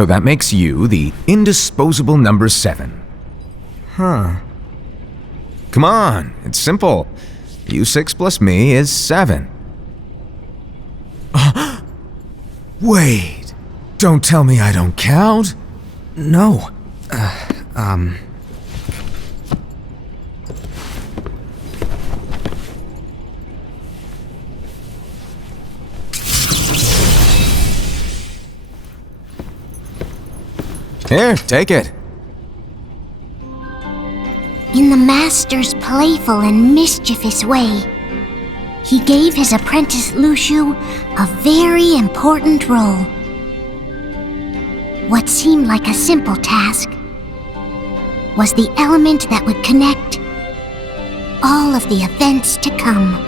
So that makes you the indisposable number 7. Huh. Come on, it's simple. You 6 plus me is 7. Wait, don't tell me I don't count. No. Here, take it. In the Master's playful and mischievous way, he gave his apprentice Luxu a very important role. What seemed like a simple task was the element that would connect all of the events to come.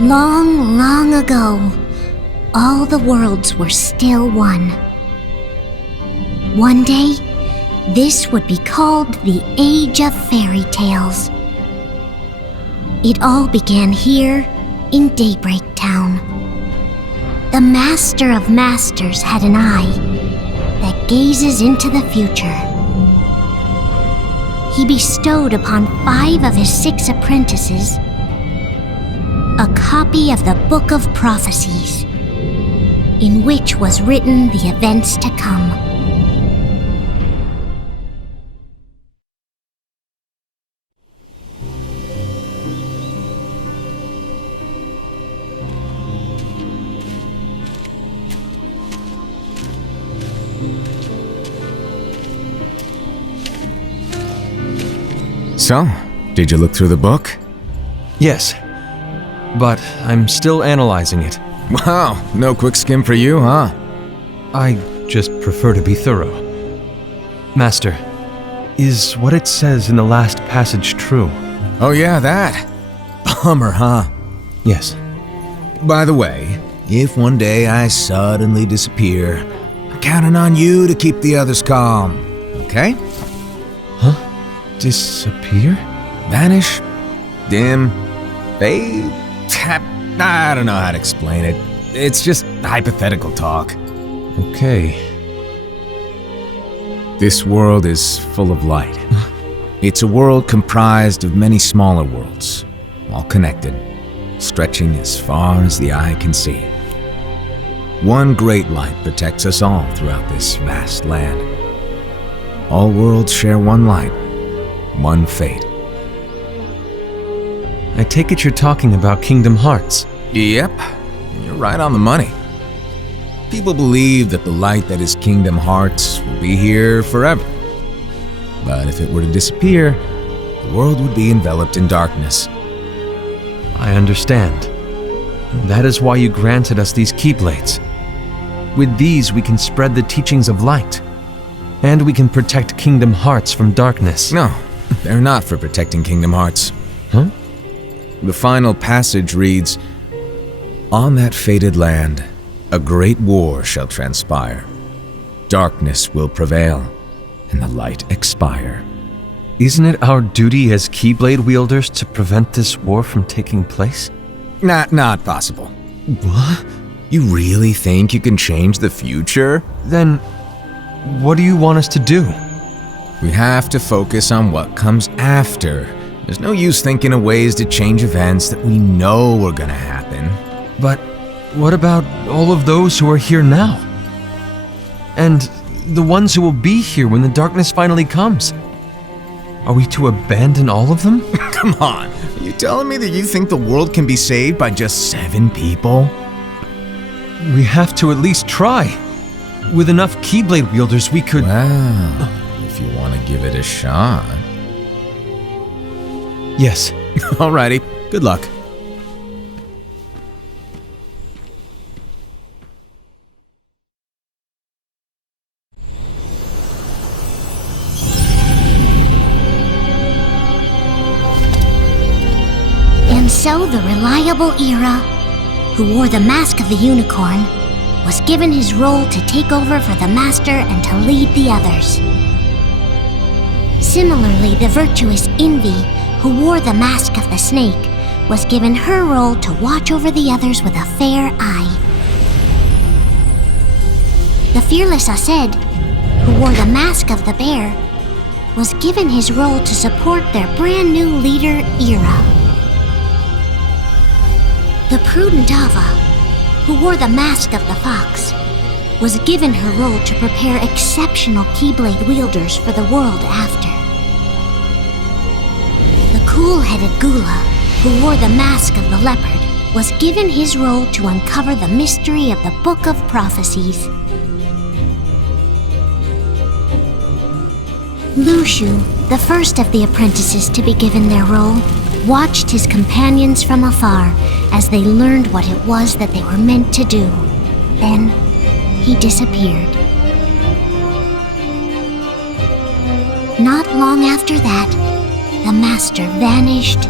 Long, long ago, all the worlds were still one. One day, this would be called the Age of Fairy Tales. It all began here in Daybreak Town. The Master of Masters had an eye that gazes into the future. He bestowed upon 5 of his 6 apprentices a copy of the Book of Prophecies, in which was written the events to come. So, did you look through the book? Yes. But I'm still analyzing it. Wow, no quick skim for you, huh? I just prefer to be thorough. Master, is what it says in the last passage true? Oh yeah, that. Bummer, huh? Yes. By the way, if one day I suddenly disappear, I'm counting on you to keep the others calm, okay? Huh? Disappear? Vanish? Dim? Fade? I don't know how to explain it. It's just hypothetical talk. Okay. This world is full of light. It's a world comprised of many smaller worlds, all connected, stretching as far as the eye can see. One great light protects us all throughout this vast land. All worlds share one light, one fate. I take it you're talking about Kingdom Hearts. Yep, you're right on the money. People believe that the light that is Kingdom Hearts will be here forever. But if it were to disappear, the world would be enveloped in darkness. I understand. That is why you granted us these Keyblades. With these, we can spread the teachings of light. And we can protect Kingdom Hearts from darkness. No, they're not for protecting Kingdom Hearts. Huh? The final passage reads, "On that fated land, a great war shall transpire. Darkness will prevail, and the light expire." Isn't it our duty as Keyblade wielders to prevent this war from taking place? Not possible. What? You really think you can change the future? Then, what do you want us to do? We have to focus on what comes after. There's no use thinking of ways to change events that we know are gonna happen. But what about all of those who are here now? And the ones who will be here when the darkness finally comes? Are we to abandon all of them? Come on, are you telling me that you think the world can be saved by just 7 people? We have to at least try. With enough Keyblade wielders, we could... Well, if you want to give it a shot. Yes. Alrighty, good luck. And so the reliable Era, who wore the mask of the unicorn, was given his role to take over for the Master and to lead the others. Similarly, the virtuous Envy, who wore the mask of the snake, was given her role to watch over the others with a fair eye. The fearless Aced, who wore the mask of the bear, was given his role to support their brand new leader, Ira. The prudent Ava, who wore the mask of the fox, was given her role to prepare exceptional Keyblade wielders for the world after. The cool-headed Gula, who wore the mask of the leopard, was given his role to uncover the mystery of the Book of Prophecies. Lushu, the first of the apprentices to be given their role, watched his companions from afar as they learned what it was that they were meant to do. Then, he disappeared. Not long after that, the master vanished,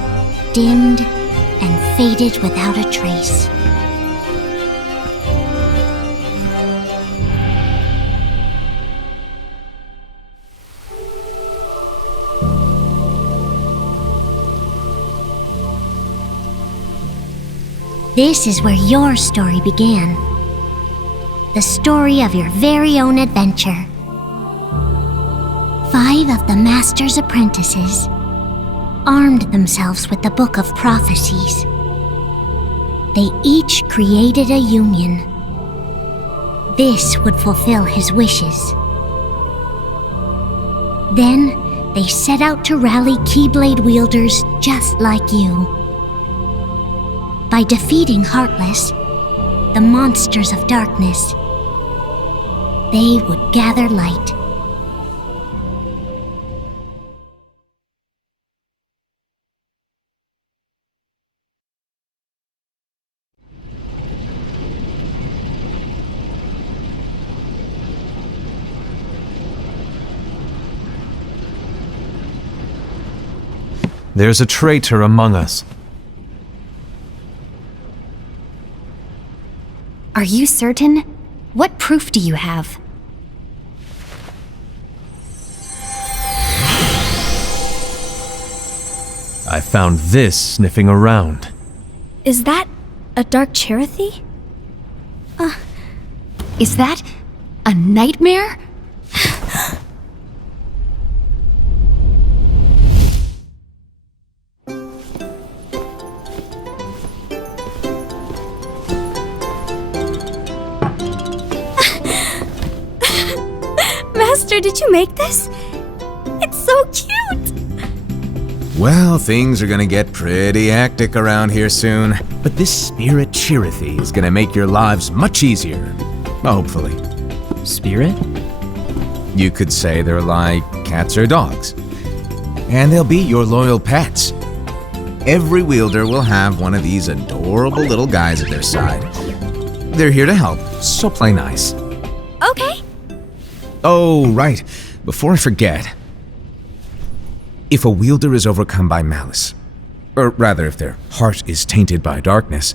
dimmed, and faded without a trace. This is where your story began. The story of your very own adventure. 5 of the Master's apprentices armed themselves with the Book of Prophecies. They each created a union. This would fulfill his wishes. Then, they set out to rally Keyblade wielders just like you. By defeating Heartless, the monsters of darkness, they would gather light. There's a traitor among us. Are you certain? What proof do you have? I found this sniffing around. Is that a Dark Cherothy? Is that a nightmare? Master, did you make this? It's so cute! Well, things are gonna get pretty hectic around here soon. But this Spirit Cherothy is gonna make your lives much easier. Hopefully. Spirit? You could say they're like cats or dogs. And they'll be your loyal pets. Every wielder will have one of these adorable little guys at their side. They're here to help, so play nice. Okay. Oh, right. Before I forget. If a wielder is overcome by malice, or rather if their heart is tainted by darkness,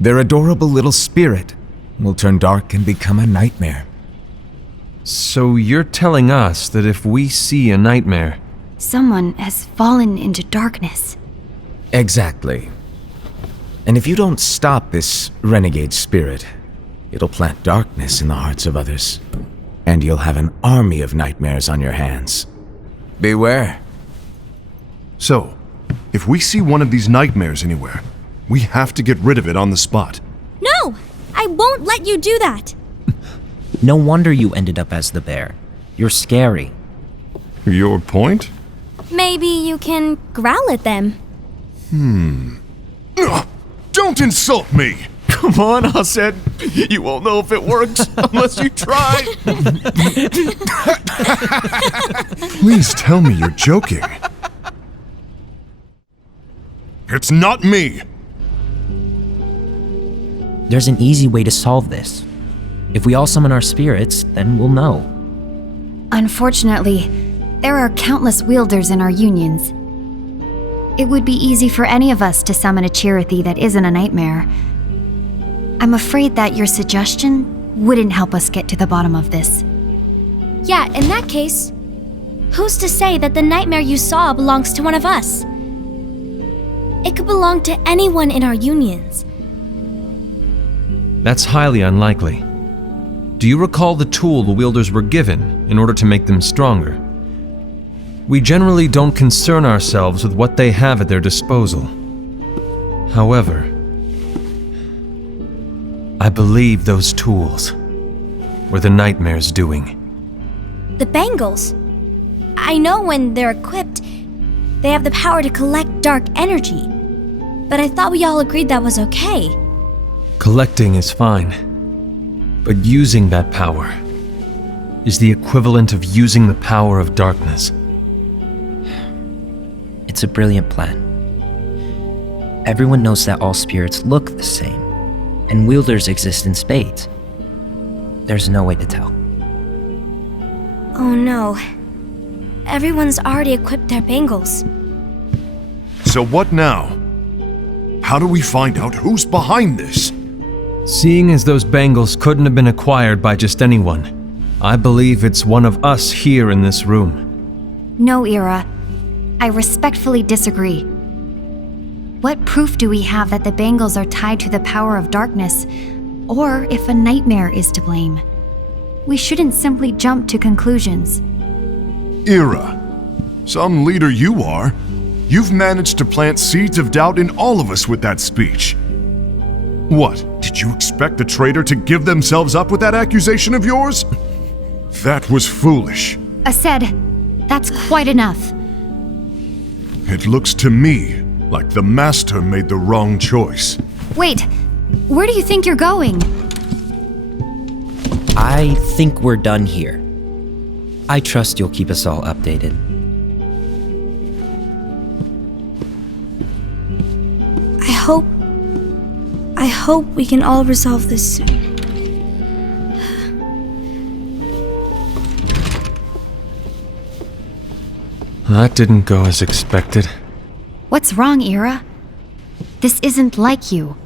their adorable little spirit will turn dark and become a nightmare. So you're telling us that if we see a nightmare... Someone has fallen into darkness. Exactly. And if you don't stop this renegade spirit, it'll plant darkness in the hearts of others. And you'll have an army of nightmares on your hands. Beware. So, if we see one of these nightmares anywhere, we have to get rid of it on the spot. No! I won't let you do that! No wonder you ended up as the bear. You're scary. Your point? Maybe you can growl at them. Don't insult me! Come on, Aced. You won't know if it works unless you try. Please tell me you're joking. It's not me! There's an easy way to solve this. If we all summon our spirits, then we'll know. Unfortunately, there are countless wielders in our unions. It would be easy for any of us to summon a Cherothy that isn't a nightmare. I'm afraid that your suggestion wouldn't help us get to the bottom of this. Yeah, in that case, who's to say that the nightmare you saw belongs to one of us? It could belong to anyone in our unions. That's highly unlikely. Do you recall the tool the wielders were given in order to make them stronger? We generally don't concern ourselves with what they have at their disposal. However, I believe those tools were the Nightmare's doing. The bangles. I know when they're equipped, they have the power to collect dark energy. But I thought we all agreed that was okay. Collecting is fine, but using that power is the equivalent of using the power of darkness. It's a brilliant plan. Everyone knows that all spirits look the same, and wielders exist in spades. There's no way to tell. Oh no. Everyone's already equipped their bangles. So what now? How do we find out who's behind this? Seeing as those bangles couldn't have been acquired by just anyone, I believe it's one of us here in this room. No, Ira. I respectfully disagree. What proof do we have that the bangles are tied to the power of darkness, or if a nightmare is to blame? We shouldn't simply jump to conclusions. Ira, some leader you are. You've managed to plant seeds of doubt in all of us with that speech. What, did you expect the traitor to give themselves up with that accusation of yours? That was foolish. Aced, that's quite enough. It looks to me like the Master made the wrong choice. Wait, where do you think you're going? I think we're done here. I trust you'll keep us all updated. I hope we can all resolve this soon. That didn't go as expected. What's wrong, Ira? This isn't like you.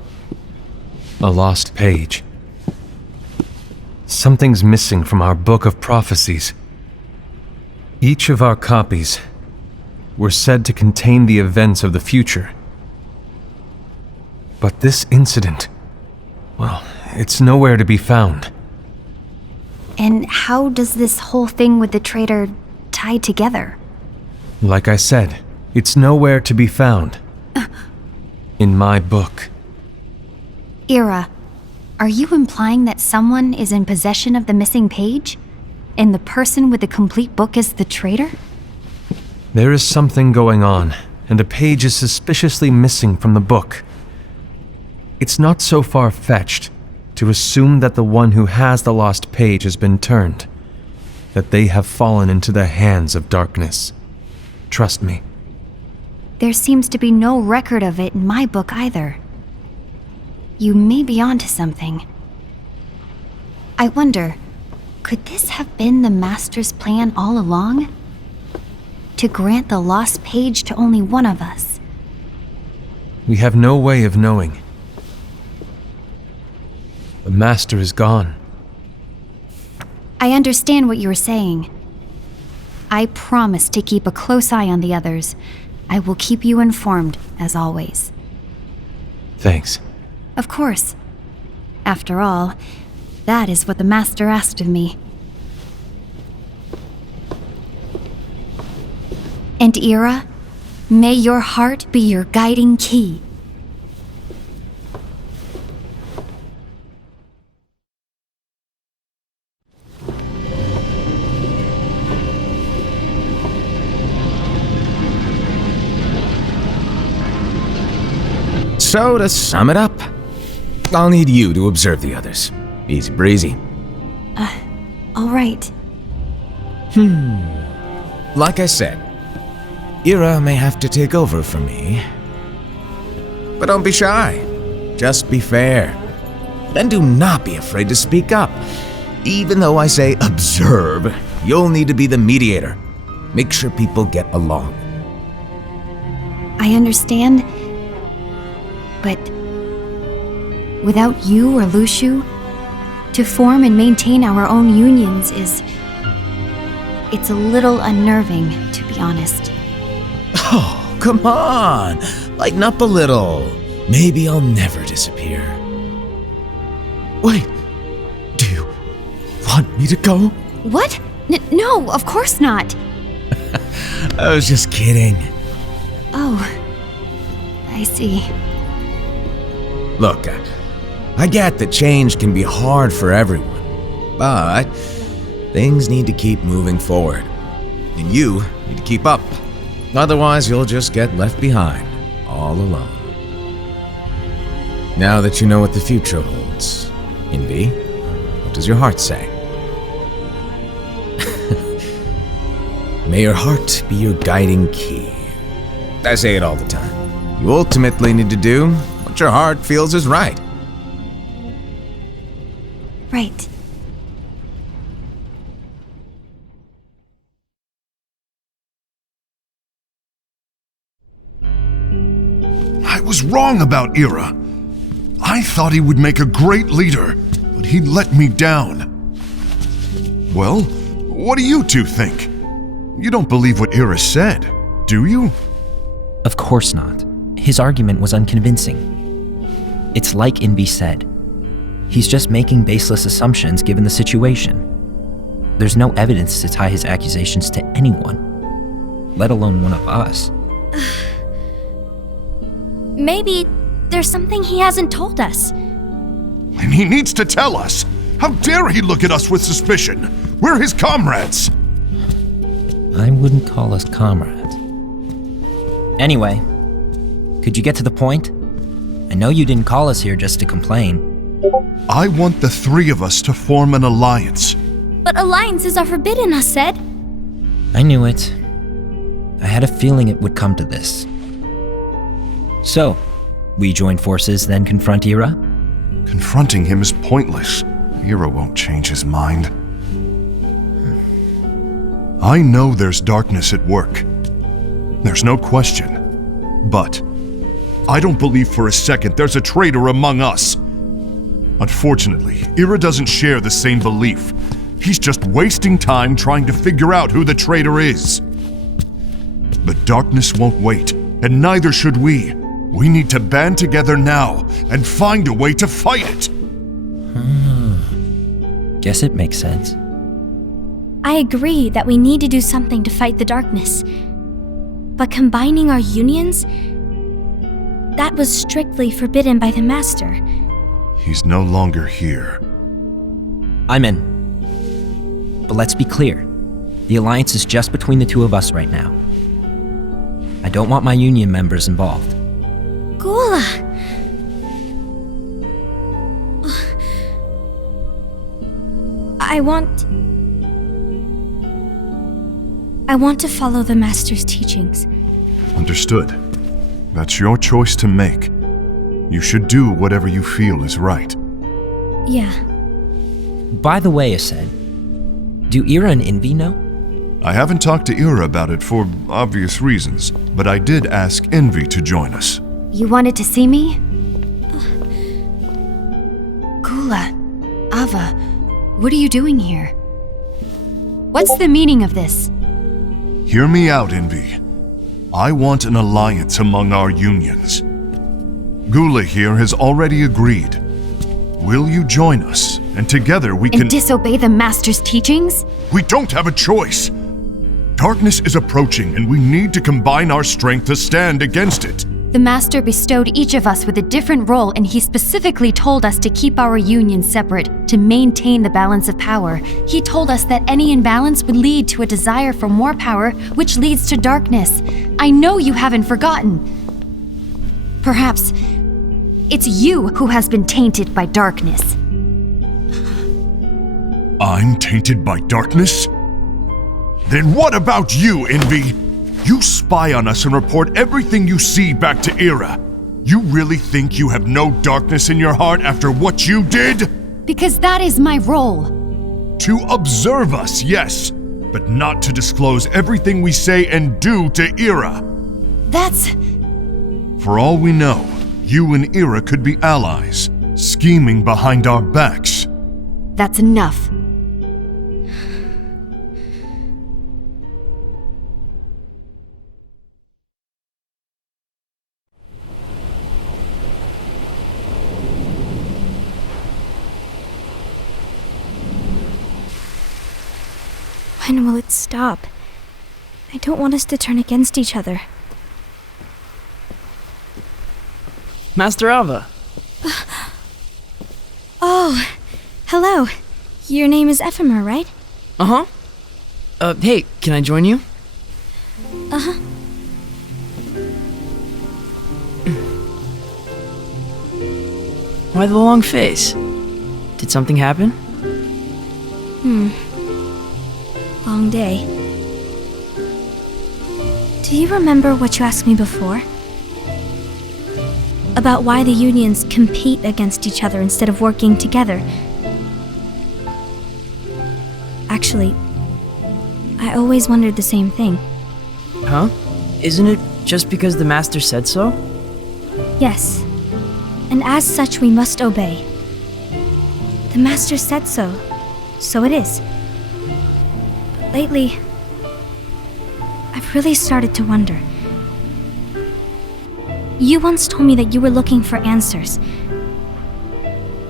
A lost page. Something's missing from our book of prophecies. Each of our copies were said to contain the events of the future. But this incident, well, it's nowhere to be found. And how does this whole thing with the traitor tie together? Like I said, it's nowhere to be found. In my book. Ira, are you implying that someone is in possession of the missing page? And the person with the complete book is the traitor? There is something going on, and a page is suspiciously missing from the book. It's not so far-fetched to assume that the one who has the lost page has been turned, that they have fallen into the hands of darkness. Trust me. There seems to be no record of it in my book either. You may be onto something. I wonder, could this have been the Master's plan all along? To grant the lost page to only one of us? We have no way of knowing. The Master is gone. I understand what you're saying. I promise to keep a close eye on the others. I will keep you informed, as always. Thanks. Of course. After all, that is what the Master asked of me. And Ira, may your heart be your guiding key. So, to sum it up, I'll need you to observe the others. Easy breezy. All right. Like I said, Ira may have to take over for me. But don't be shy. Just be fair. And do not be afraid to speak up. Even though I say observe, you'll need to be the mediator. Make sure people get along. I understand. But without you or Luxu, to form and maintain our own unions it's a little unnerving, to be honest. Oh, come on! Lighten up a little. Maybe I'll never disappear. Wait, do you want me to go? What? No, of course not. I was just kidding. Oh, I see. Look, I get that change can be hard for everyone, but things need to keep moving forward. And you need to keep up. Otherwise, you'll just get left behind, all alone. Now that you know what the future holds, Envy, what does your heart say? May your heart be your guiding key. I say it all the time. You ultimately need to do what your heart feels is right. Right. I was wrong about Ira. I thought he would make a great leader, but he let me down. Well, what do you two think? You don't believe what Ira said, do you? Of course not. His argument was unconvincing. It's like Envy said. He's just making baseless assumptions given the situation. There's no evidence to tie his accusations to anyone, let alone one of us. Maybe there's something he hasn't told us. And he needs to tell us. How dare he look at us with suspicion? We're his comrades. I wouldn't call us comrades. Anyway, could you get to the point? I know you didn't call us here just to complain. I want the three of us to form an alliance. But alliances are forbidden, us said. I knew it. I had a feeling it would come to this. So, we join forces, then confront Ira? Confronting him is pointless. Ira won't change his mind. I know there's darkness at work. There's no question. But I don't believe for a second there's a traitor among us. Unfortunately, Ira doesn't share the same belief. He's just wasting time trying to figure out who the traitor is. The darkness won't wait, and neither should we. We need to band together now and find a way to fight it. Guess it makes sense. I agree that we need to do something to fight the darkness. But combining our unions? That was strictly forbidden by the Master. He's no longer here. I'm in. But let's be clear. The alliance is just between the two of us right now. I don't want my union members involved. Gula! I want to follow the Master's teachings. Understood. That's your choice to make. You should do whatever you feel is right. Yeah. By the way, Aced, do Ira and Envy know? I haven't talked to Ira about it for obvious reasons, but I did ask Envy to join us. You wanted to see me? Gula, Ava, what are you doing here? What's the meaning of this? Hear me out, Envy. I want an alliance among our unions. Gula here has already agreed. Will you join us? And together we can— And disobey the Master's teachings? We don't have a choice. Darkness is approaching, and we need to combine our strength to stand against it. The Master bestowed each of us with a different role, and he specifically told us to keep our union separate, to maintain the balance of power. He told us that any imbalance would lead to a desire for more power, which leads to darkness. I know you haven't forgotten. Perhaps it's you who has been tainted by darkness. I'm tainted by darkness? Then what about you, Envy? You spy on us and report everything you see back to Ira. You really think you have no darkness in your heart after what you did? Because that is my role. To observe us, yes, but not to disclose everything we say and do to Ira. That's... For all we know, you and Ira could be allies, scheming behind our backs. That's enough. When will it stop? I don't want us to turn against each other. Master Alva. Oh, hello. Your name is Ephemer, right? Uh-huh. Hey, can I join you? Uh-huh. Why the long face? Did something happen? Long day. Do you remember what you asked me before? About why the unions compete against each other instead of working together. Actually, I always wondered the same thing. Huh? Isn't it just because the Master said so? Yes, and as such we must obey. The Master said so, so it is. But lately, I've really started to wonder. You once told me that you were looking for answers.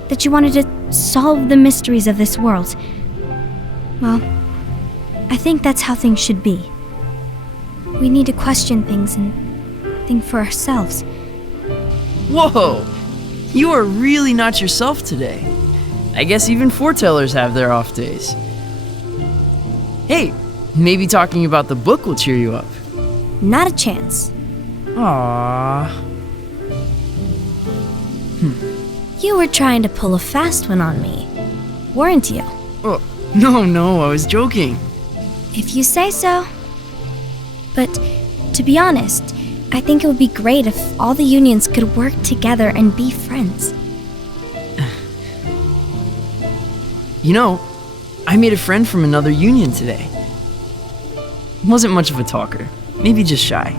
That you wanted to solve the mysteries of this world. Well, I think that's how things should be. We need to question things and think for ourselves. Whoa! You are really not yourself today. I guess even foretellers have their off days. Hey, maybe talking about the book will cheer you up. Not a chance. Aww. You were trying to pull a fast one on me, weren't you? Oh, no, I was joking. If you say so. But to be honest, I think it would be great if all the unions could work together and be friends. You know, I made a friend from another union today. Wasn't much of a talker, maybe just shy.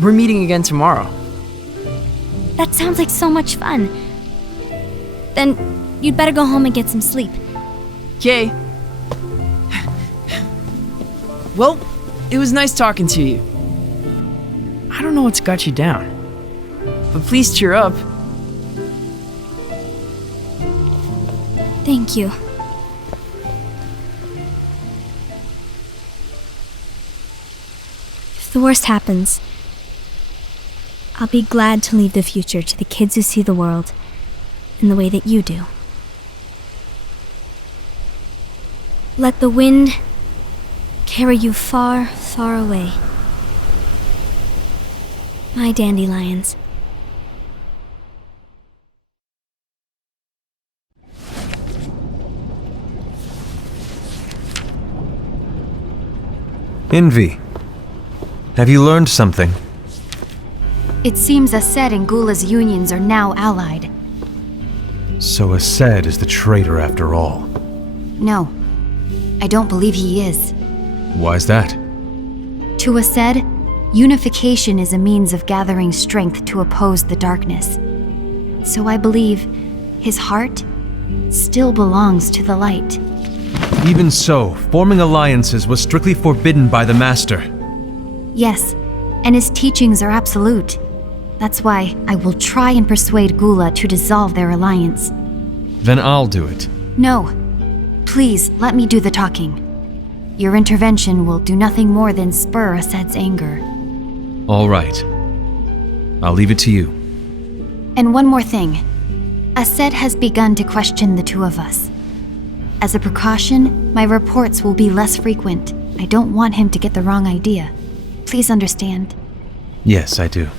We're meeting again tomorrow. That sounds like so much fun. Then you'd better go home and get some sleep. Okay. Well, it was nice talking to you. I don't know what's got you down, but please cheer up. Thank you. If the worst happens, I'll be glad to leave the future to the kids who see the world in the way that you do. Let the wind carry you far, far away. My dandelions. Envy, have you learned something? It seems Aced and Gula's unions are now allied. So Aced is the traitor after all. No, I don't believe he is. Why's that? To Aced, unification is a means of gathering strength to oppose the darkness. So I believe his heart still belongs to the light. Even so, forming alliances was strictly forbidden by the Master. Yes, and his teachings are absolute. That's why I will try and persuade Gula to dissolve their alliance. Then I'll do it. No. Please, let me do the talking. Your intervention will do nothing more than spur Aced's anger. All right. I'll leave it to you. And one more thing. Aced has begun to question the two of us. As a precaution, my reports will be less frequent. I don't want him to get the wrong idea. Please understand. Yes, I do.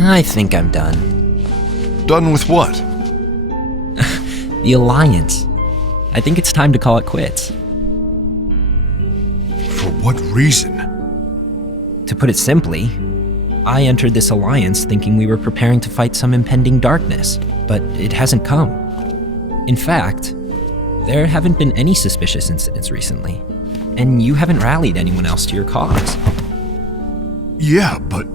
I think I'm done. Done with what? The Alliance. I think it's time to call it quits. For what reason? To put it simply, I entered this alliance thinking we were preparing to fight some impending darkness, but it hasn't come. In fact, there haven't been any suspicious incidents recently, and you haven't rallied anyone else to your cause. Yeah, but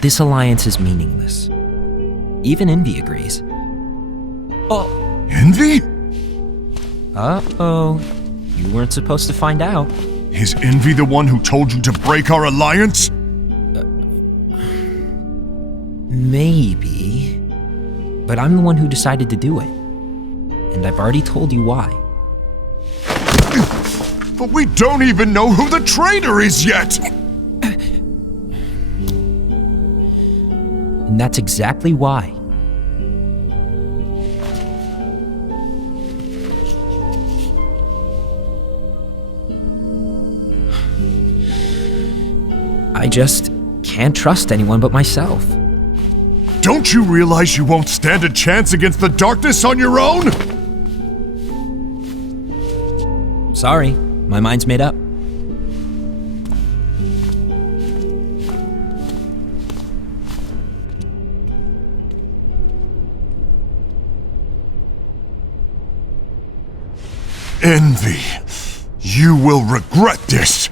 This alliance is meaningless. Even Envy agrees. Envy? Uh-oh. You weren't supposed to find out. Is Envy the one who told you to break our alliance? Maybe. But I'm the one who decided to do it. And I've already told you why. But we don't even know who the traitor is yet! And that's exactly why. I just can't trust anyone but myself. Don't you realize you won't stand a chance against the darkness on your own? Sorry, my mind's made up. Envy, you will regret this!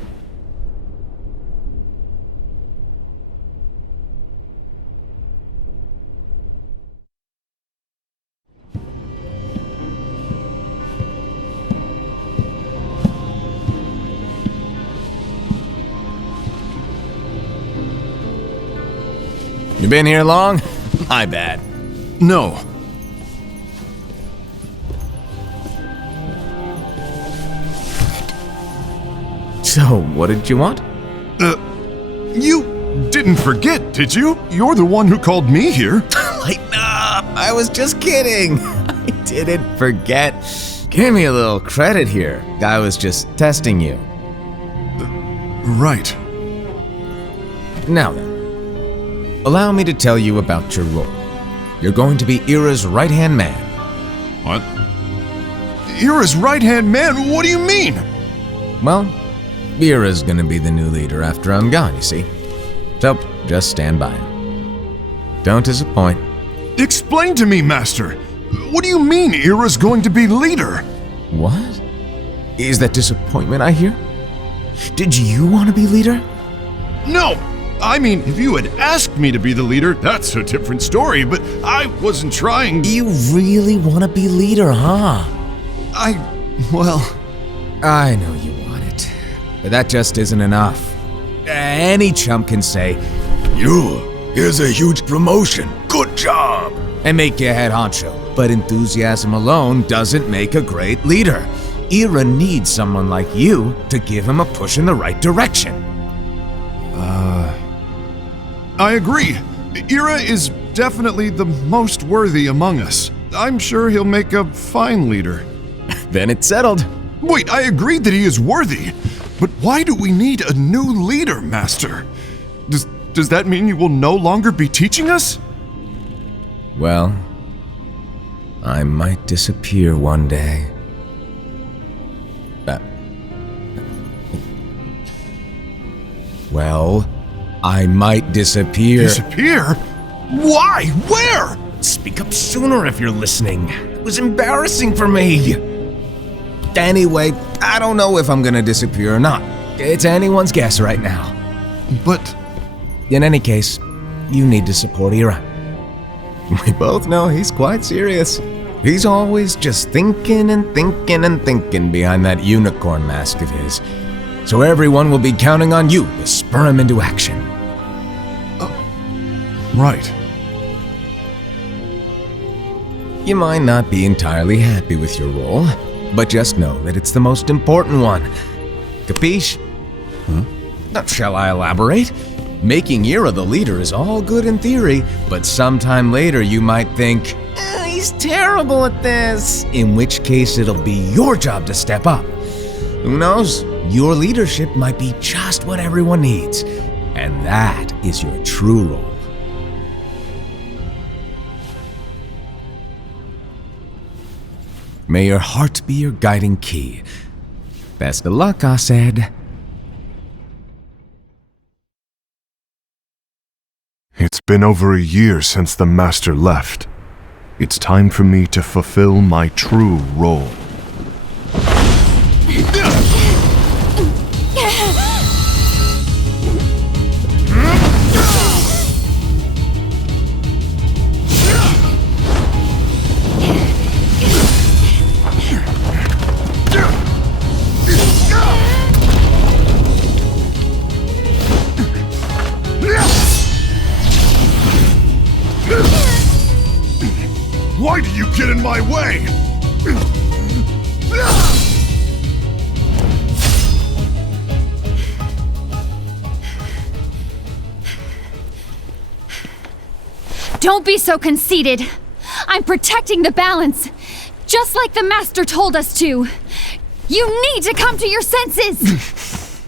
You been here long? My bad. No. So, what did you want? You didn't forget, did you? You're the one who called me here. Lighten up! I was just kidding. I didn't forget. Give me a little credit here. I was just testing you. Right. Now then, allow me to tell you about your role. You're going to be Ira's right-hand man. What? Ira's right-hand man? What do you mean? Well, Ira's gonna be the new leader after I'm gone, you see. So, just stand by. Don't disappoint. Explain to me, Master. What do you mean Ira's going to be leader? What? Is that disappointment I hear? Did you want to be leader? No! I mean, if you had asked me to be the leader, that's a different story, but I wasn't trying. You really want to be leader, huh? Well... I know you want it, but that just isn't enough. Any chump can say, here's a huge promotion, good job, and make you head honcho. But enthusiasm alone doesn't make a great leader. Ira needs someone like you to give him a push in the right direction. I agree. Ira is definitely the most worthy among us. I'm sure he'll make a fine leader. Then it's settled. Wait, I agreed that he is worthy. But why do we need a new leader, Master? Does that mean you will no longer be teaching us? Well, I might disappear one day. Well, I might disappear. Disappear? Why? Where? Speak up sooner if you're listening. It was embarrassing for me. Anyway, I don't know if I'm gonna disappear or not. It's anyone's guess right now. But... In any case, you need to support Ira. We both know he's quite serious. He's always just thinking and thinking and thinking behind that unicorn mask of his. So everyone will be counting on you to spur him into action. Right. You might not be entirely happy with your role, but just know that it's the most important one. Capiche? Shall I elaborate? Making Ira the leader is all good in theory, but sometime later you might think, he's terrible at this. In which case it'll be your job to step up. Who knows? Your leadership might be just what everyone needs, and that is your true role. May your heart be your guiding key. Best of luck, Asaad. It's been over a year since the Master left. It's time for me to fulfill my true role. Don't be so conceited. I'm protecting the balance, just like the Master told us to. You need to come to your senses!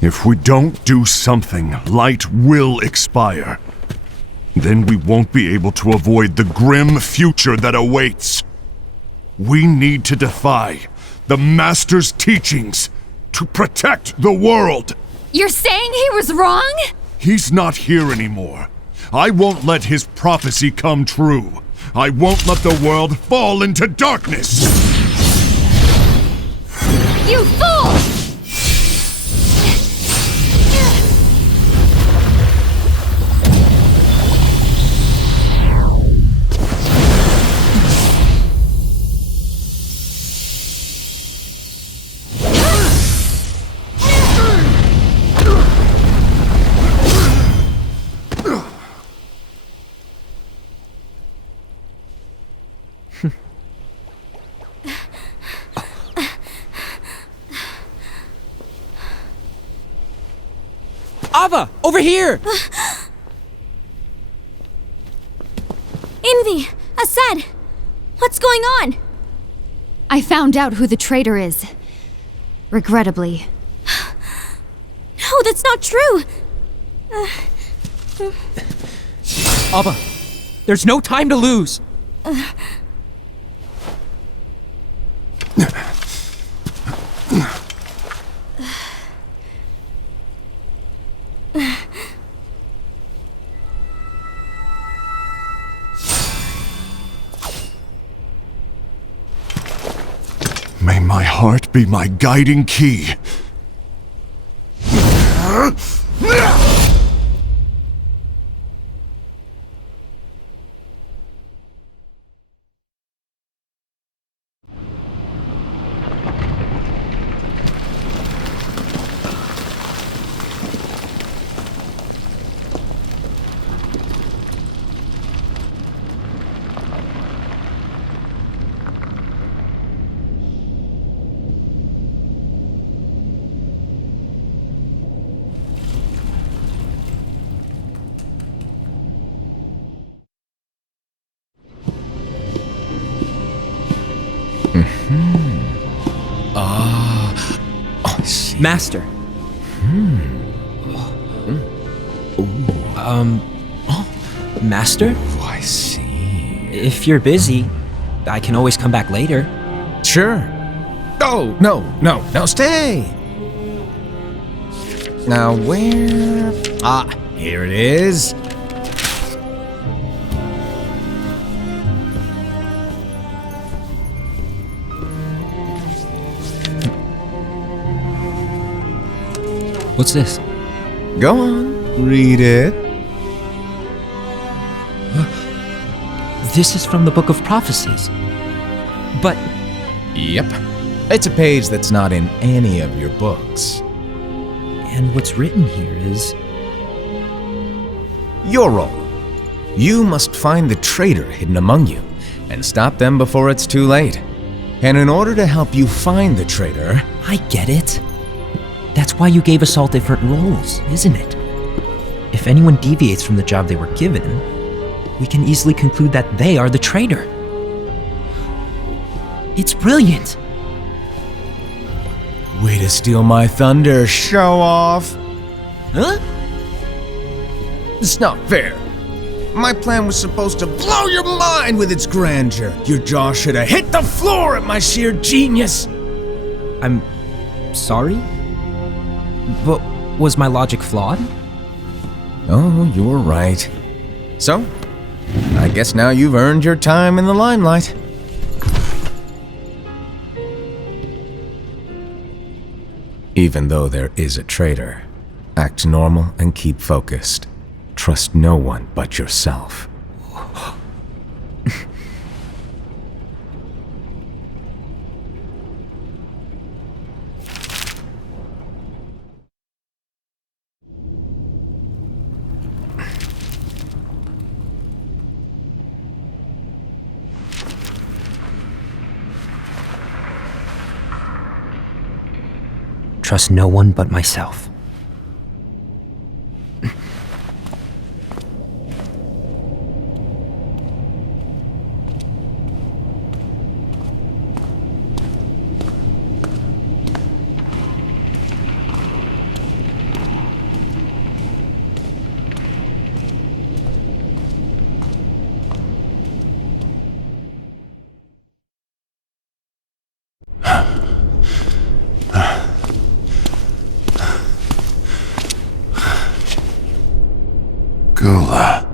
If we don't do something, light will expire. Then we won't be able to avoid the grim future that awaits. We need to defy the Master's teachings to protect the world. You're saying he was wrong? He's not here anymore. I won't let his prophecy come true. I won't let the world fall into darkness. You fool! Ava, over here! Envy! Aced! What's going on? I found out who the traitor is. Regrettably. No, that's not true! Ava, there's no time to lose. May my heart be my guiding key. I see. Master. Master? Oh, I see. If you're busy, I can always come back later. Sure. Oh, no, stay! Now, where... Ah, here it is. What's this? Go on, read it. This is from the Book of Prophecies. But Yep. It's a page that's not in any of your books. and what's written here is Your role. You must find the traitor hidden among you and stop them before it's too late. And in order to help you find the traitor, I get it. That's why you gave us all different roles, isn't it? If anyone deviates from the job they were given, we can easily conclude that they are the traitor. It's brilliant. way to steal my thunder, show off. Huh? It's not fair. My plan was supposed to blow your mind with its grandeur. Your jaw should have hit the floor at my sheer genius. I'm sorry? But was my logic flawed? Oh, you were right. So, I guess now you've earned your time in the limelight. Even though there is a traitor, act normal and keep focused. Trust no one but yourself. trust no one but myself. Gula.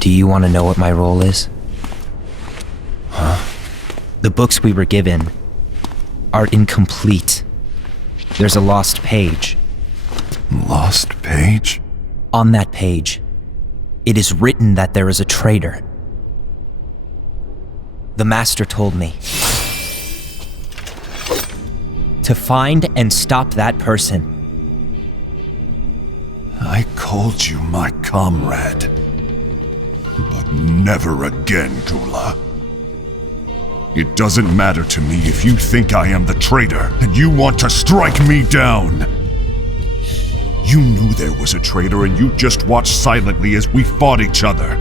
Do you want to know what my role is? Huh? The books we were given are incomplete. There's a lost page. Lost page? On that page, it is written that there is a traitor. The Master told me to find and stop that person. I called you my comrade. But never again, Gula. It doesn't matter to me if you think I am the traitor and you want to strike me down. You knew there was a traitor and you just watched silently as we fought each other.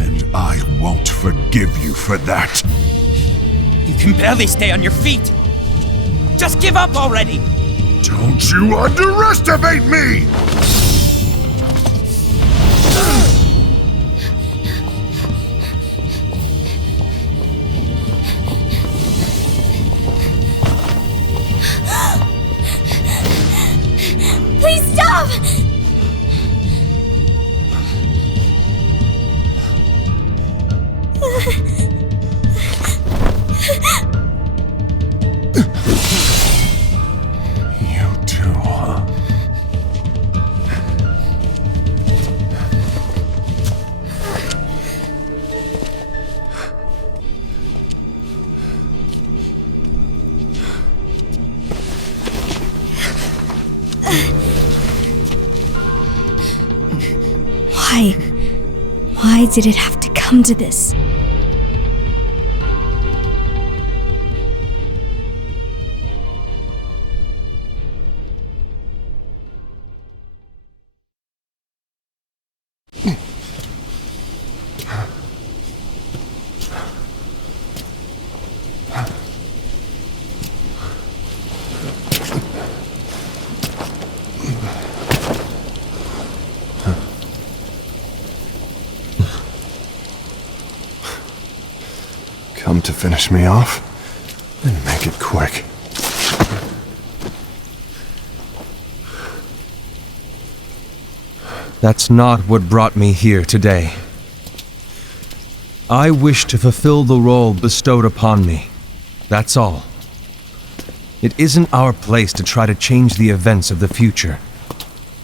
And I won't forgive you for that. You can barely stay on your feet. Just give up already! Don't you underestimate me! Please stop! You too, huh? Why did it have to come to this? Come to finish me off? Then make it quick. That's not what brought me here today. I wish to fulfill the role bestowed upon me. That's all. It isn't our place to try to change the events of the future.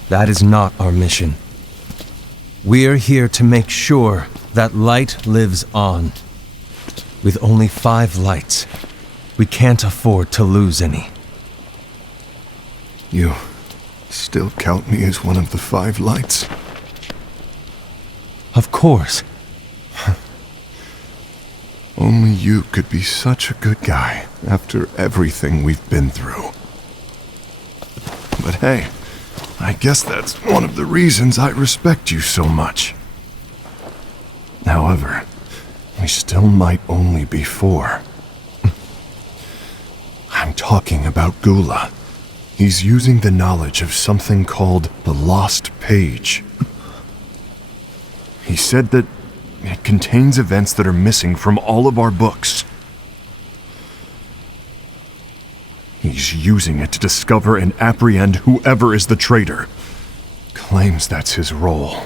That is not our mission. We're here to make sure that light lives on. With only 5 lights, we can't afford to lose any. You still count me as one of the 5 lights? Of course. Only you could be such a good guy after everything we've been through. But hey, I guess that's one of the reasons I respect you so much. However, we still might only be 4. I'm talking about Gula. He's using the knowledge of something called the Lost Page. He said that it contains events that are missing from all of our books. He's using it to discover and apprehend whoever is the traitor. Claims that's his role.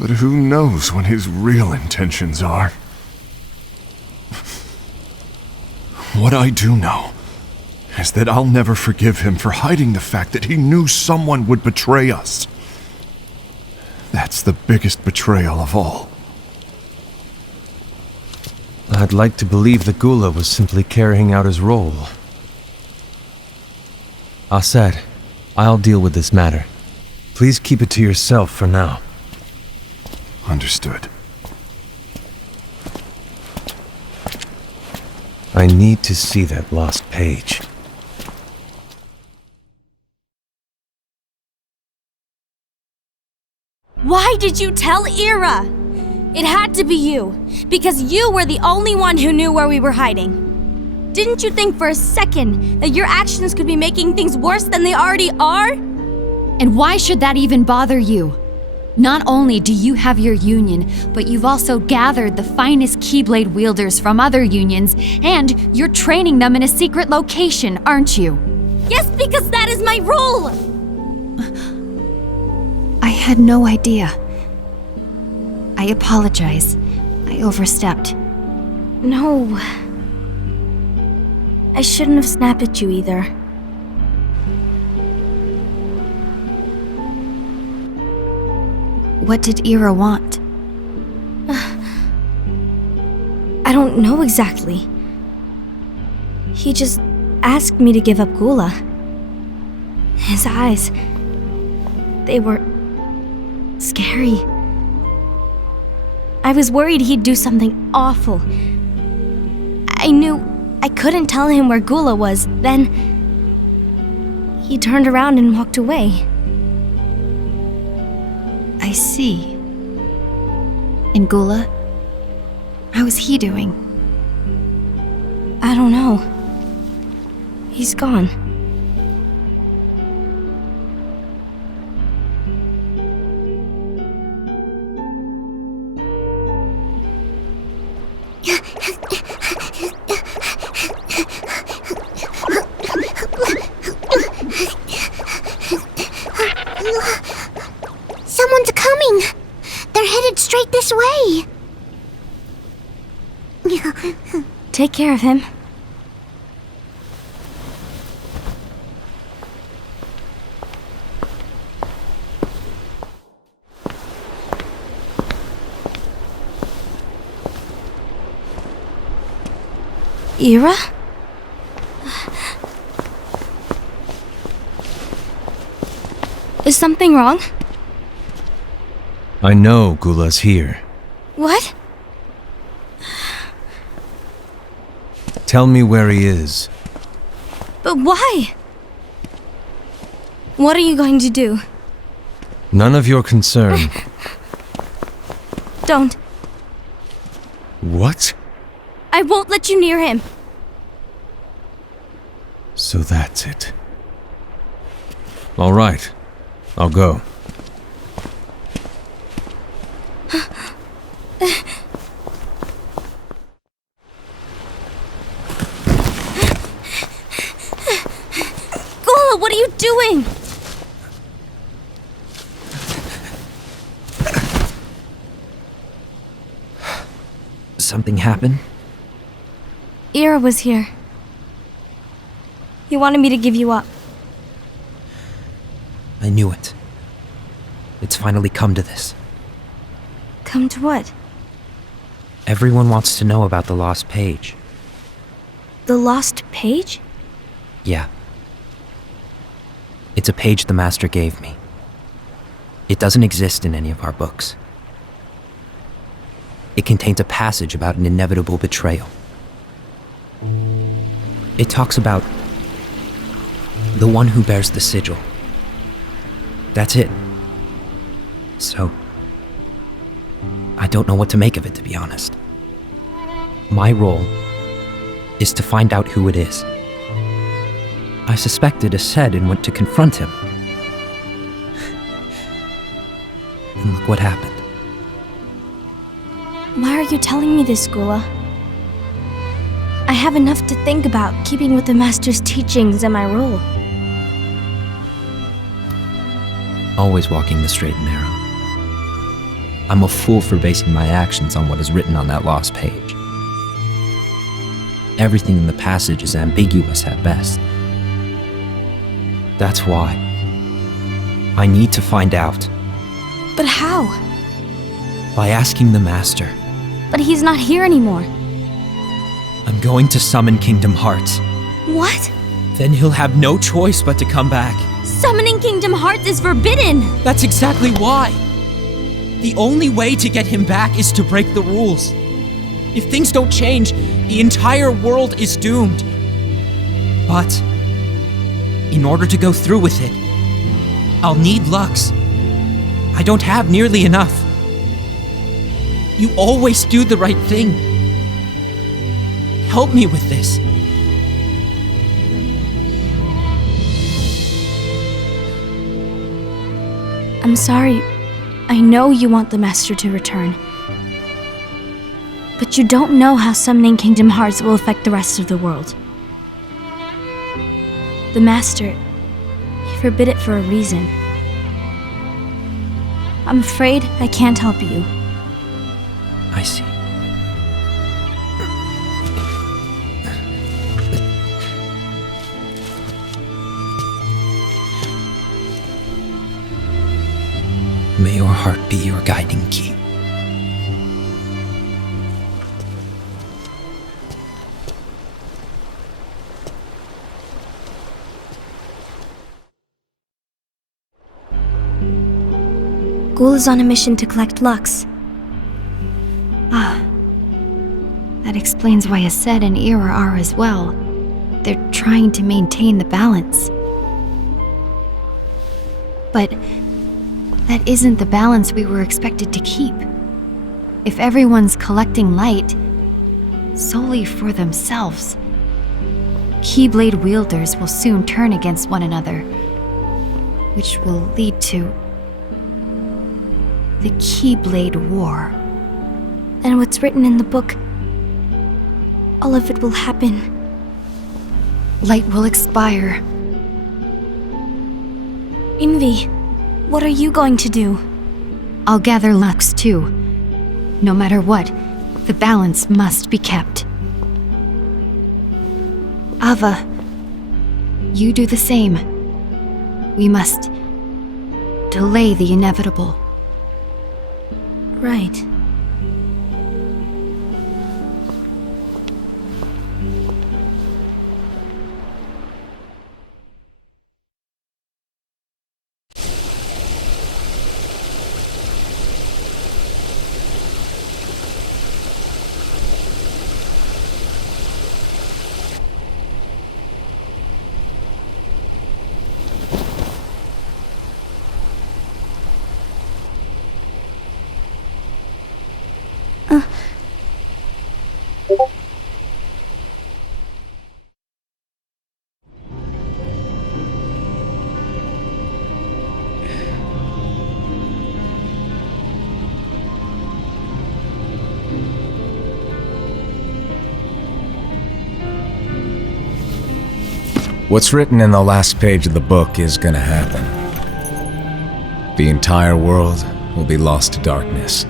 But who knows what his real intentions are? What I do know is that I'll never forgive him for hiding the fact that he knew someone would betray us. That's the biggest betrayal of all. I'd like to believe that Gula was simply carrying out his role. Aset, I'll deal with this matter. Please keep it to yourself for now. Understood. I need to see that lost page. Why did you tell Ira? It had to be you, because you were the only one who knew where we were hiding. Didn't you think for a second that your actions could be making things worse than they already are? And why should that even bother you? Not only do you have your union, but you've also gathered the finest Keyblade wielders from other unions, and you're training them in a secret location, aren't you? Yes, because that is my role! I had no idea. I apologize. I overstepped. No. I shouldn't have snapped at you either. What did Ira want? I don't know exactly. He just asked me to give up Gula. His eyes, they were scary. I was worried he'd do something awful. I knew I couldn't tell him where Gula was. Then he turned around and walked away. I see. And Gula? How is he doing? I don't know. He's gone. Someone's coming! They're headed straight this way! Take care of him. Ira? Is something wrong? I know Gula's here. What? Tell me where he is. But why? What are you going to do? None of your concern. Don't. What? I won't let you near him. So that's it. All right. I'll go. Gula, what are you doing? Something happened? Ira was here. He wanted me to give you up. I knew it. It's finally come to this. Come to what? Everyone wants to know about the lost page. The lost page? Yeah. It's a page the Master gave me. It doesn't exist in any of our books. It contains a passage about an inevitable betrayal. It talks about the one who bears the sigil. That's it. So, I don't know what to make of it, to be honest. My role is to find out who it is. I suspected Aced and went to confront him. And look what happened. Why are you telling me this, Gula? I have enough to think about keeping with the Master's teachings and my role. Always walking the straight and narrow. I'm a fool for basing my actions on what is written on that lost page. Everything in the passage is ambiguous at best. That's why I need to find out. But how? By asking the Master. But he's not here anymore. I'm going to summon Kingdom Hearts. What? Then he'll have no choice but to come back. Summoning Kingdom Hearts is forbidden! That's exactly why. The only way to get him back is to break the rules. If things don't change, the entire world is doomed. But in order to go through with it, I'll need Lux. I don't have nearly enough. You always do the right thing. Help me with this. I'm sorry. I know you want the Master to return. But you don't know how summoning Kingdom Hearts will affect the rest of the world. The Master, he forbid it for a reason. I'm afraid I can't help you. I see. May your heart be your guiding key. Ghoul is on a mission to collect Lux. That explains why Aced and Ira are as well. They're trying to maintain the balance. But that isn't the balance we were expected to keep. If everyone's collecting light solely for themselves, Keyblade wielders will soon turn against one another, which will lead to the Keyblade War. And what's written in the book, all of it will happen. Light will expire. Envy, what are you going to do? I'll gather Lux too. No matter what, the balance must be kept. Ava, you do the same. We must delay the inevitable. Right. What's written in the last page of the book is gonna happen. The entire world will be lost to darkness.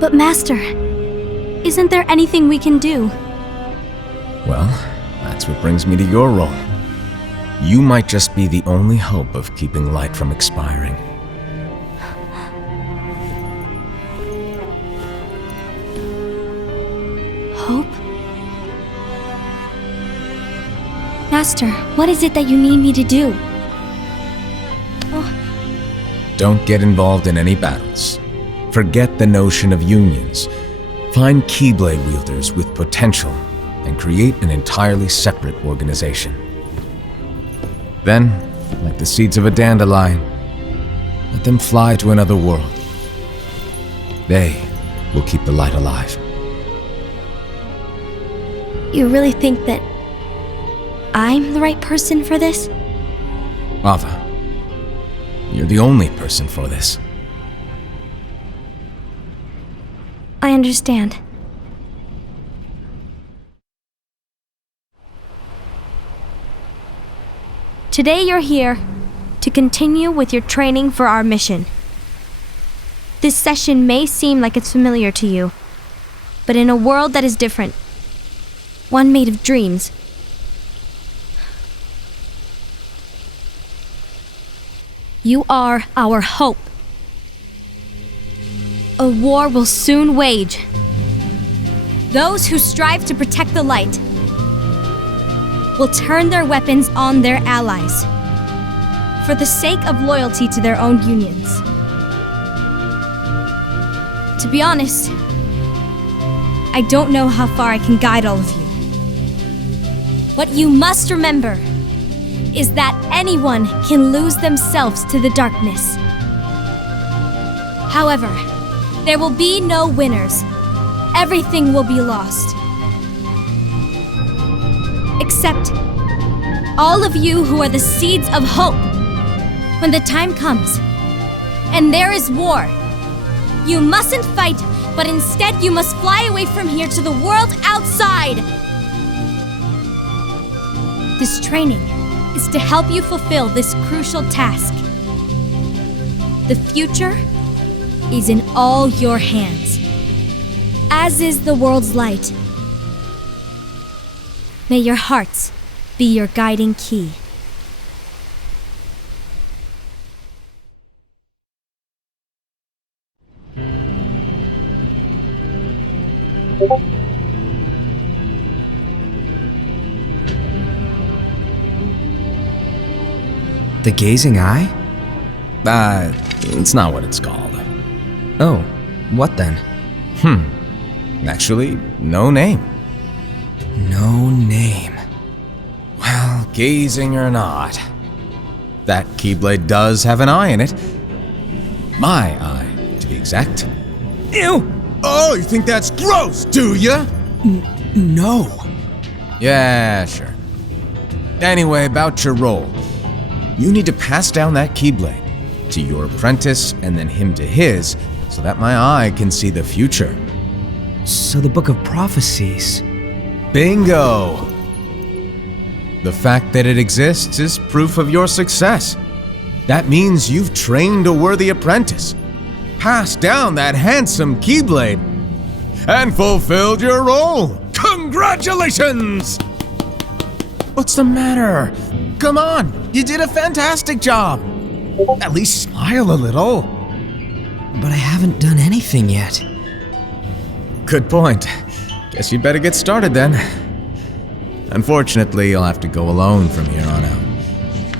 But Master, isn't there anything we can do? Well, that's what brings me to your role. You might just be the only hope of keeping light from expiring. Hope? Master, what is it that you need me to do? Don't get involved in any battles. Forget the notion of unions. Find Keyblade wielders with potential and create an entirely separate organization. Then, like the seeds of a dandelion, let them fly to another world. They will keep the light alive. You really think that I'm the right person for this? Ava, you're the only person for this. I understand. Today you're here to continue with your training for our mission. This session may seem like it's familiar to you, but in a world that is different, one made of dreams, you are our hope. A war will soon wage. Those who strive to protect the light will turn their weapons on their allies for the sake of loyalty to their own unions. To be honest, I don't know how far I can guide all of you. What you must remember is that anyone can lose themselves to the darkness. However, there will be no winners. Everything will be lost. Except all of you who are the seeds of hope. When the time comes, and there is war, you mustn't fight, but instead you must fly away from here to the world outside. This training is to help you fulfill this crucial task. The future is in all your hands, as is the world's light. May your hearts be your guiding key. The Gazing Eye? It's not what it's called. Oh, what then? Actually, no name. No name. Well, gazing or not, that Keyblade does have an eye in it. My eye, to be exact. Ew! Oh, you think that's gross, do ya? No. Yeah, sure. Anyway, about your role. You need to pass down that Keyblade to your apprentice and then him to his, so that my eye can see the future. So the Book of Prophecies. Bingo! The fact that it exists is proof of your success. That means you've trained a worthy apprentice, passed down that handsome Keyblade, and fulfilled your role. Congratulations! What's the matter? Come on, you did a fantastic job. At least smile a little. But I haven't done anything yet. Good point. Guess you'd better get started then. Unfortunately, you'll have to go alone from here on out.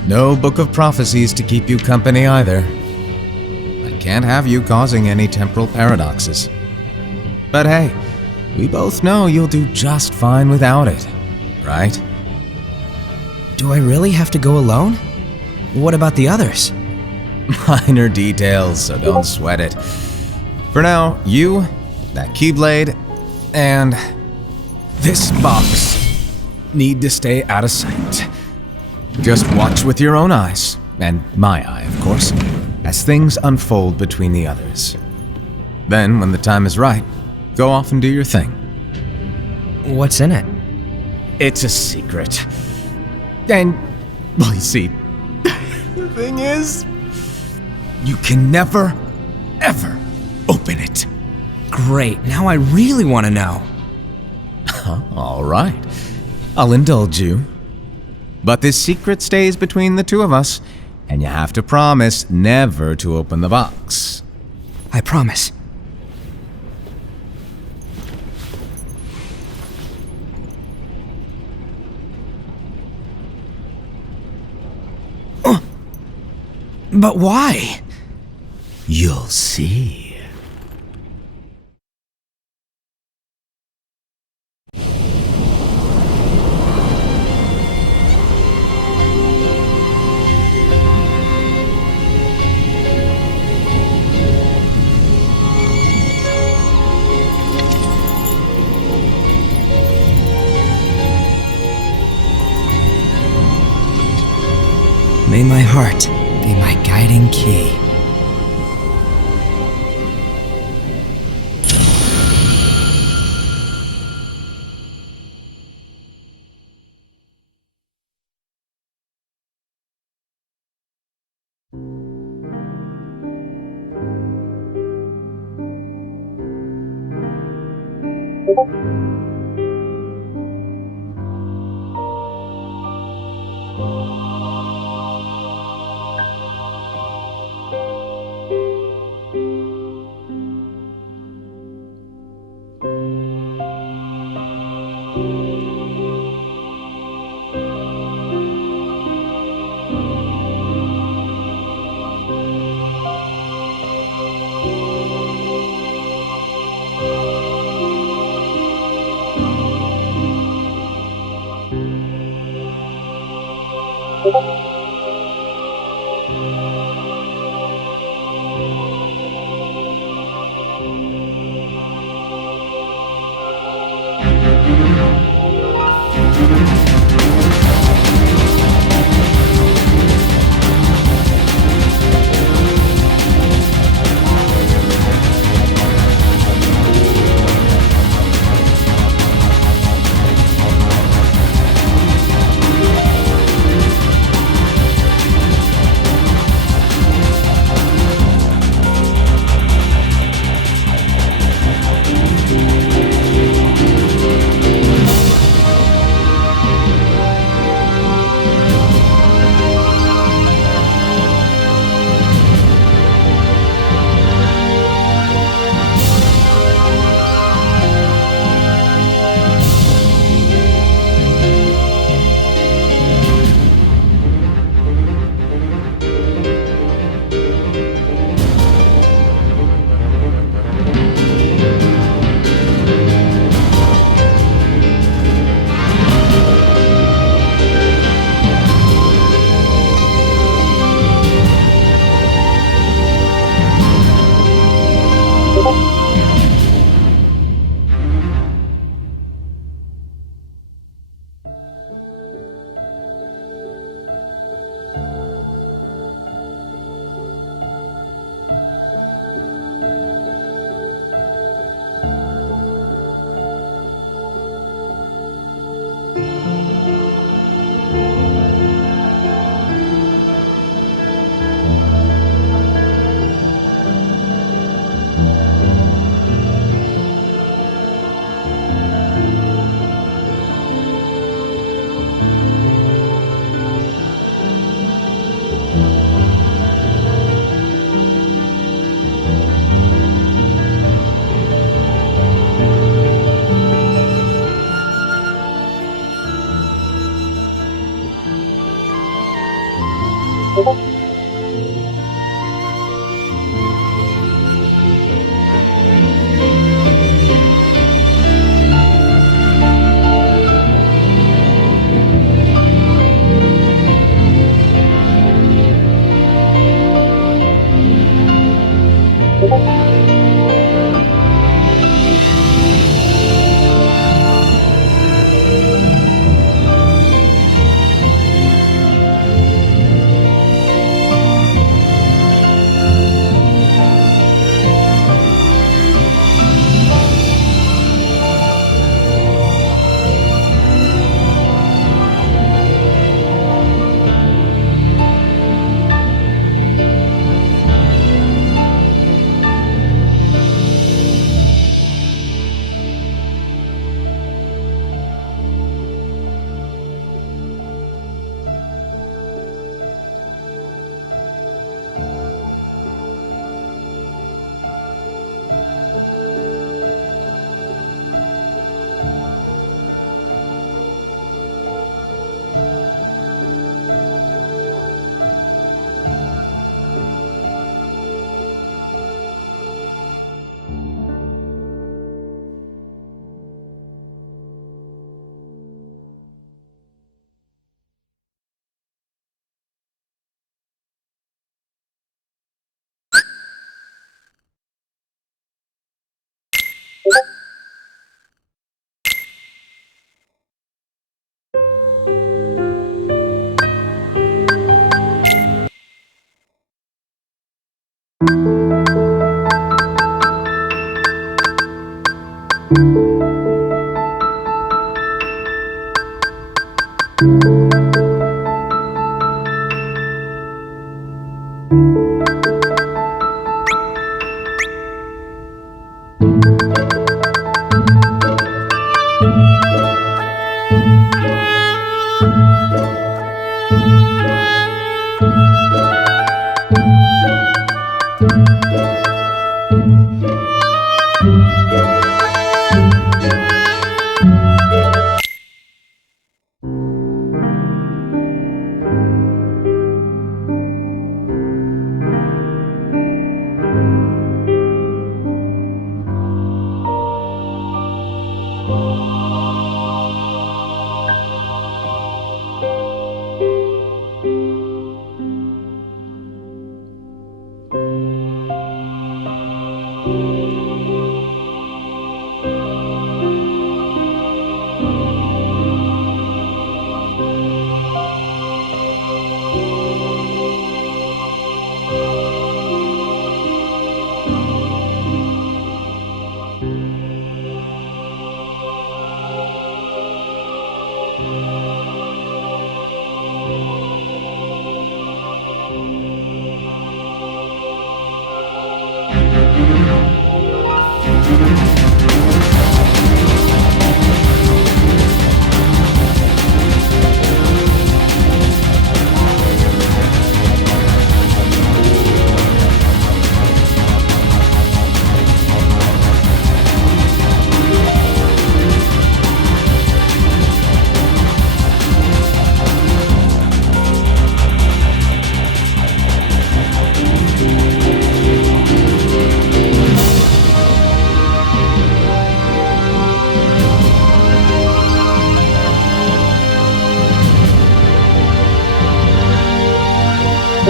No Book of Prophecies to keep you company either. I can't have you causing any temporal paradoxes. But hey, we both know you'll do just fine without it, right? Do I really have to go alone? What about the others? Minor details, so don't sweat it. For now, you, that Keyblade, and this box need to stay out of sight. Just watch with your own eyes, and my eye, of course, as things unfold between the others. Then, when the time is right, go off and do your thing. What's in it? It's a secret. And, well, you see, the thing is, you can never, ever open it. Great, now I really want to know. All right, I'll indulge you. But this secret stays between the two of us, and you have to promise never to open the box. I promise. But why? You'll see. May my heart be my guiding key.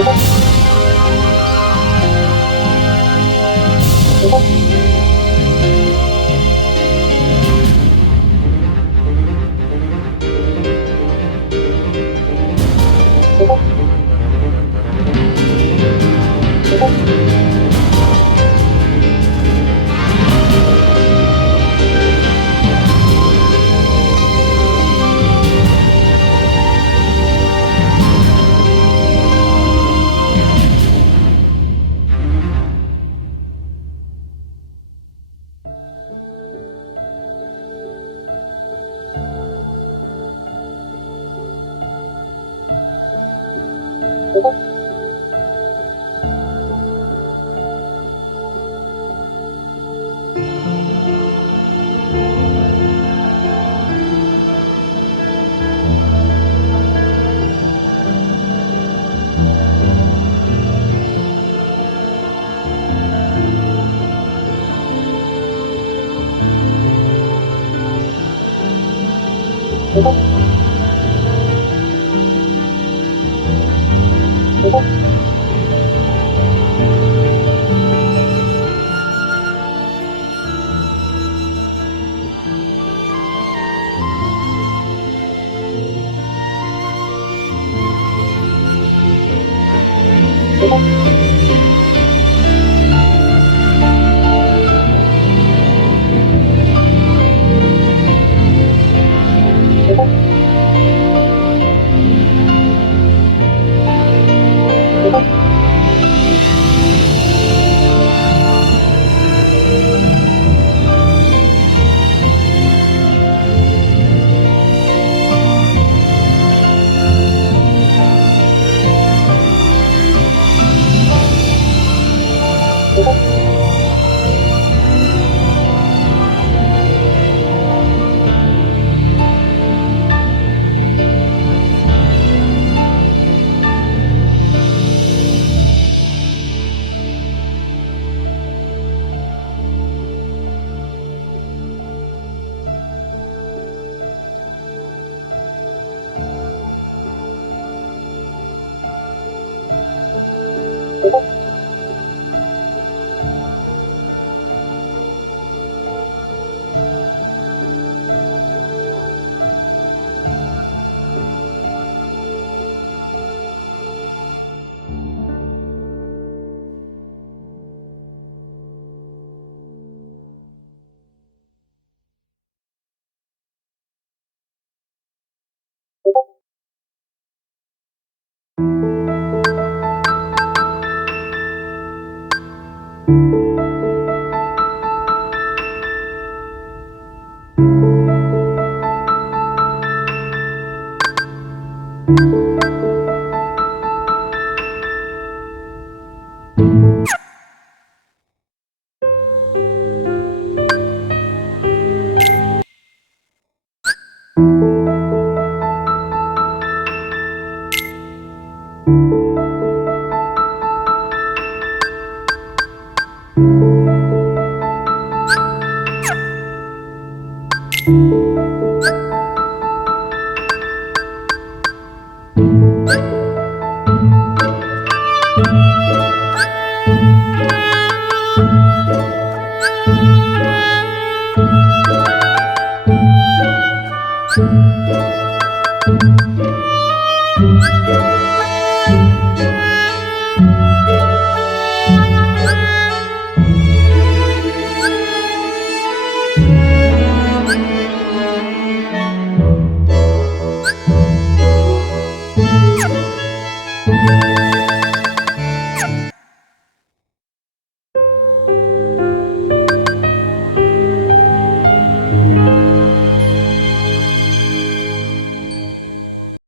you